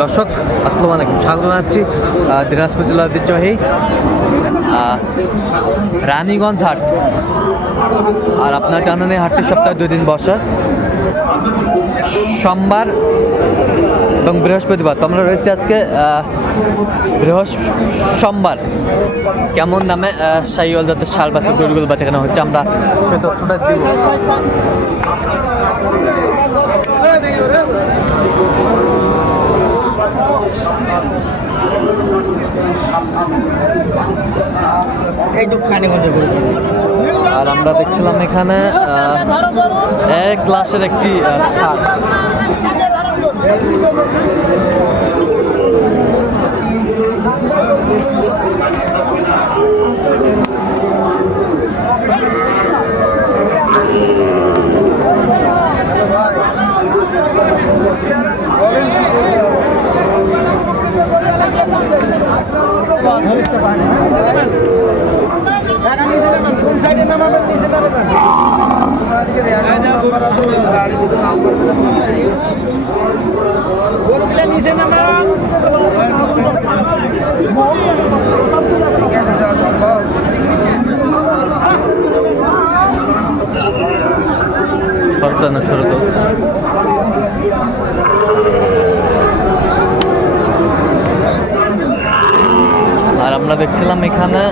দর্শক, আসসালামু আলাইকুম। স্বাগত জানাচ্ছি দিনাজপুর জেলার ঐতিহ্যবাহী রানীগঞ্জ হাট। আর আপনার জানেন এই হাটটি সপ্তাহে দুই দিন বসে। সোমবার এবং বৃহস্পতিবার। তো আমরা রয়েছি আজকে বৃহস্প, সোমবার। কেমন দামে সাইওয়াল যাতে শাল বাসে বাচ্চা কেনা হচ্ছে আমরা তথ্যটা দিব। আর আমরা দেখছিলাম এখানে আহ, এক গ্লাসের একটি ছাদ সরতা না সরত আর আমরা দেখছিলাম এখানে।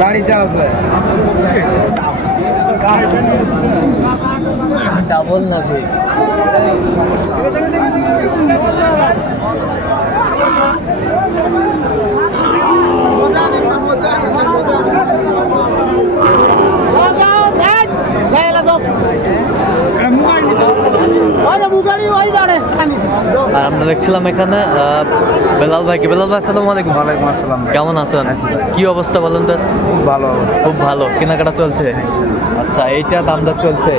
গাড়িতে আছে। ডাবল নাকি? আর আমরা দেখছিলাম এখানে বেলাল ভাইকে। বেলাল ভাই আসসালামু আলাইকুম। ওয়ালাইকুম আসসালাম কেমন আছেন? আছি কি অবস্থা বলুন তো খুব ভালো অবস্থা। খুব ভালো। কেনাকাটা চলছে? আচ্ছা এইটা দাম দর চলছে।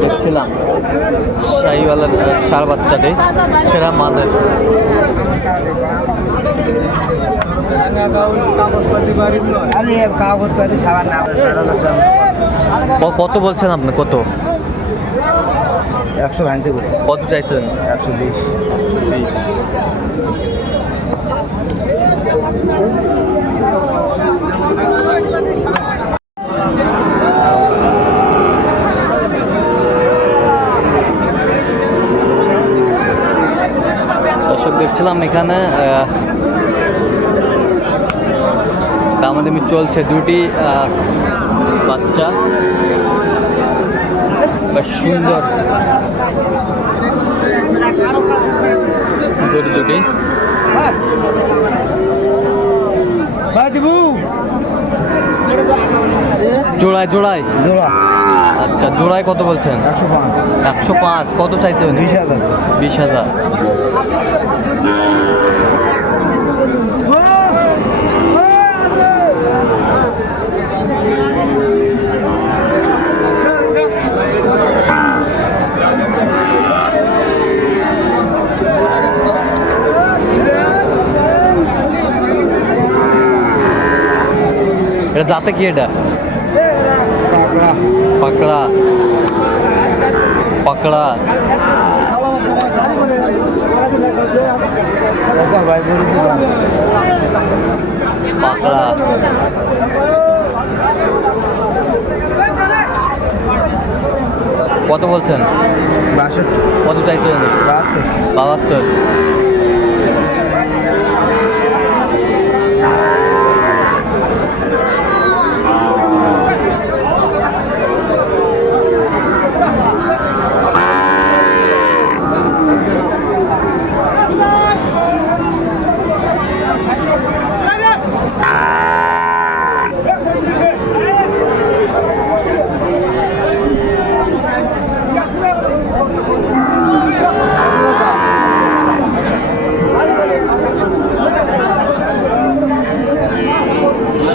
দেখছিলাম শাহিওয়ালার সার বাচ্চাটি সেরা মানের আরে কাগজপাতি সাবান না ক- কত বলছেন আপনি? কত? একশো ভাঙতে বলছি। কত চাইছেন? একশো বিশ। দর্শক দেখছিলাম এখানে চলছে দুটি বাচ্চা। বেশ সুন্দর। গরু দুটি জোড়ায় জোড়ায়? জোড়া আচ্ছা জোড়ায় কত বলছেন? একশো পাঁচ। একশো পাঁচ। কত চাইছেন বিশ হাজার। বিশ হাজার। এটা যাতে কি এটা? পাকড়া। পাকড়া। কত বলছেন? বাষট্টি। কত চাইছেন? বাহাত্তর। বাহাত্তর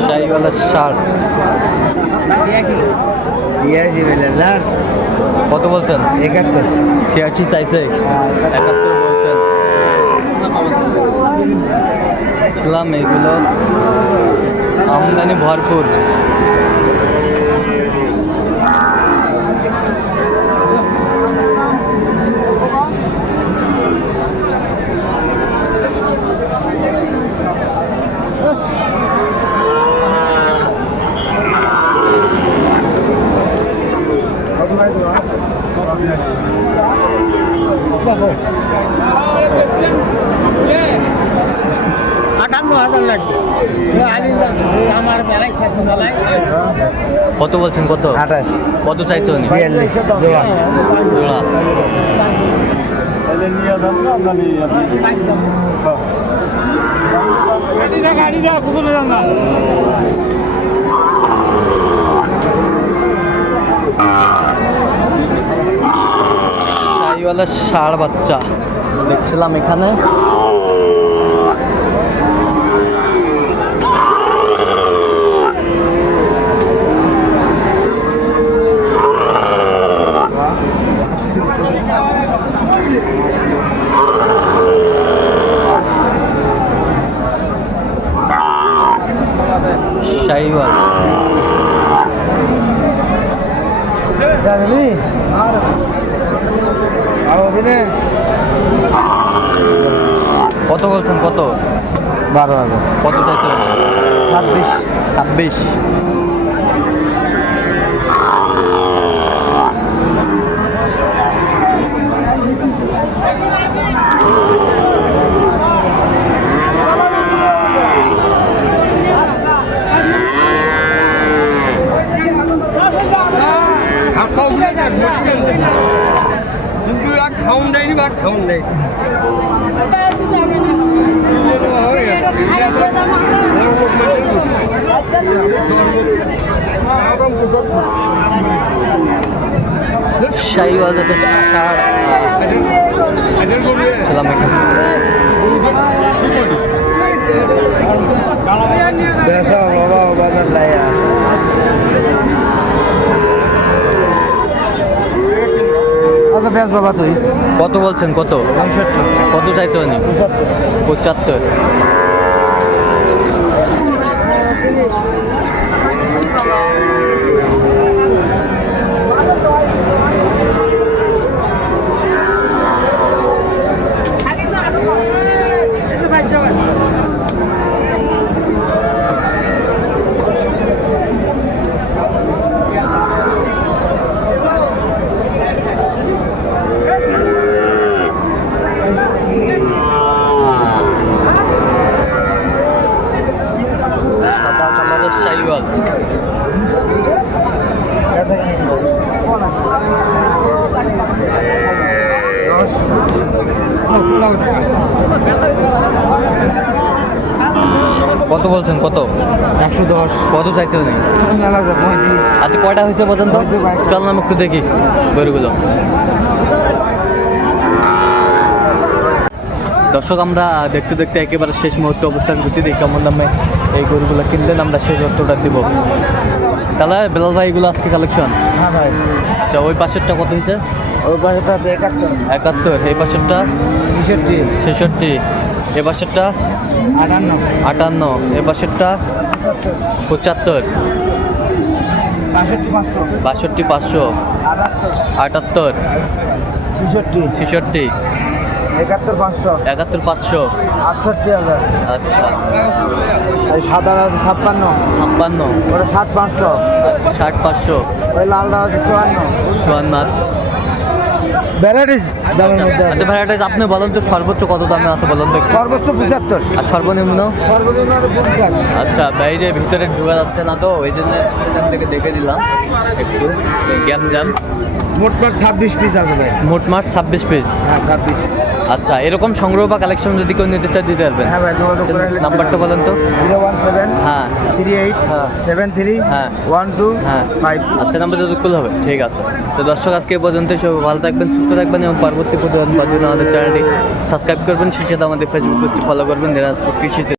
শাহিওয়ালা শার্ট ছিয়াশি বেলার কত বলছেন একাত্তর। ছিয়াশি চাইছে একাত্তর বলছেন। দেখলাম এগুলো আমদানি ভরপুর আটান্ন হাজার লাগবে আমার বেলায় শেষ বেলায় কত বলছেন কত? আঠাশ। কত চাইছো উনি? জোড়া। ষাড় বাচ্চা। দেখছিলাম এখানে। কত বলছেন কত? বারো হাজার। কত চাইছেন? ছাব্বিশ। ছাব্বিশ। কিন্তু আর খাউন দেয়নি বা খাউন দেয় শাহিওয়াল যাতে ষাড় ছিলাম এখানে বাজার লাইয়া। বেশ বাবা তুই। কত বলছেন? কত? কত চাইছো উনি? পঁচাত্তর পঁচাত্তর সাদা কালারের শাহিওয়াল দশ কত বলছেন কত? একশো দশ। কত চাইছে উনি? আচ্ছা কয়টা হয়েছে পর্যন্ত? চল নাম একটু দেখি গরুগুলো। দর্শক আমরা দেখতে দেখতে একেবারে শেষ মুহূর্তে অবস্থান করছি। দেখি কেমন দামে এই গরুগুলো কিনলেন আমরা শেষ অর্থটা দিব। তাহলে বেলাল ভাই এগুলো আজকে কালেকশন হ্যাঁ ভাই। আচ্ছা ওই পাশেরটা কত হয়েছে? ওই পাশেটা তো একাত্তর। একাত্তর এই পাশেরটা? ছেষট্টি। ছেষট্টি। এ পাশেরটা? আটান্ন। আটান্ন। এ পাশেরটা? পঁচাত্তর। বাষট্টি পাঁচশো। আটাত্তর। ছেষট্টি। ছেষট্টি। একাত্তর পাঁচশো। একাত্তর পাঁচশো। আটষট্টি হাজার। আচ্ছা। এই হচ্ছে ছাপ্পান্ন। ছাপ্পান্ন। ওটা ষাট পাঁচশো। আচ্ছা ষাট পাঁচশো। ওই লালটা হচ্ছে চুয়ান্ন। চুয়ান্ন আচ্ছা। ভ্যারাইটিস দামের মধ্যে আচ্ছা ভ্যারাইটিস আপনি বলেন তো সর্বোচ্চ কত দামে আছে বলেন তো সর্বোচ্চ পঁচাত্তর। আর সর্বনিম্ন? সর্বনিম্ন পঞ্চাশ। আচ্ছা বাইরে ভিতরে ঢুকা যাচ্ছে না তো ওই জন্য এখান থেকে দেখে দিলাম একটু। গ্যাপ জ্যাম মোটমাট ছাব্বিশ পিস আছে ভাই। মোট মাস ছাব্বিশ পিস। হ্যাঁ ছাব্বিশ। আচ্ছা এরকম সংগ্রহ বা কালেকশন যদি কেউ নিতে চায় দিতে পারবেন হ্যাঁ ভাই যোগাযোগ করে আসলে নাম্বারটা বলেন তো। জিরো ওয়ান সেভেন হ্যাঁ। থ্রি এইট হ্যাঁ। সেভেন থ্রি হ্যাঁ। ওয়ান টু হ্যাঁ। ফাইভ আচ্ছা নাম্বার যত কুল হবে। ঠিক আছে। তো দর্শক আজকে এ পর্যন্ত সব ভালো থাকবেন সুস্থ থাকবেন এবং পরবর্তী প্রতিবেদন পাওয়ার জন্য আমাদের চ্যানেলটি সাবস্ক্রাইব করবেন। সেই সাথে আমাদের ফেসবুক পেজটি ফলো করবেন। দিনাজপুর কৃষি